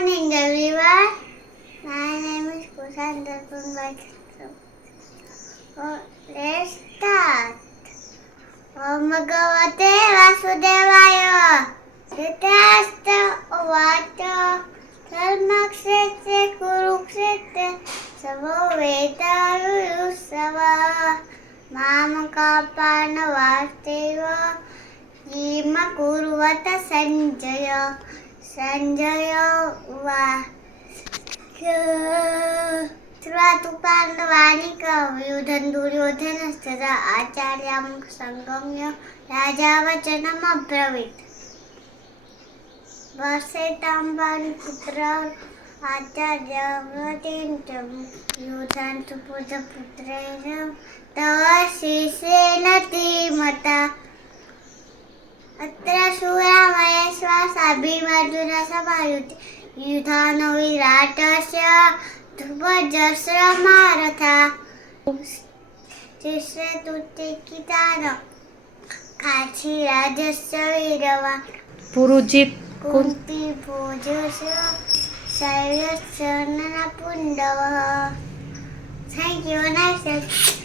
morning, everyone. My name is Kusandra Punbhat. Let's start. Om Bhagavate Vasudevaya. Dhritarashtra Uvacha. Dharmakshetre Kurukshetre Samavetarussava. Mamakapanavasteva. Yima Kurvata Sanjaya. Sanjaya Uvacha. Paণ্ডवानि युधं दुर्योधनस्तदा आचार्यं संगम्य राजा वचनमब्रवीत् वर्षेतां पुत्र आचार्यवतीं युधं सुपुत्रपुत्रेण तव शिष्येन धीमता अत्र सूरामहेश्वासाभिमर्जुना समायुधे युधानो विराटस्य ध्रुवजस्य महारथा शिष्य तुतिकितान काशीराजस्य वीरवान् Purujit Kunti भोजस्य शैलस्य नरपुण्डवः. Thank you. Nice.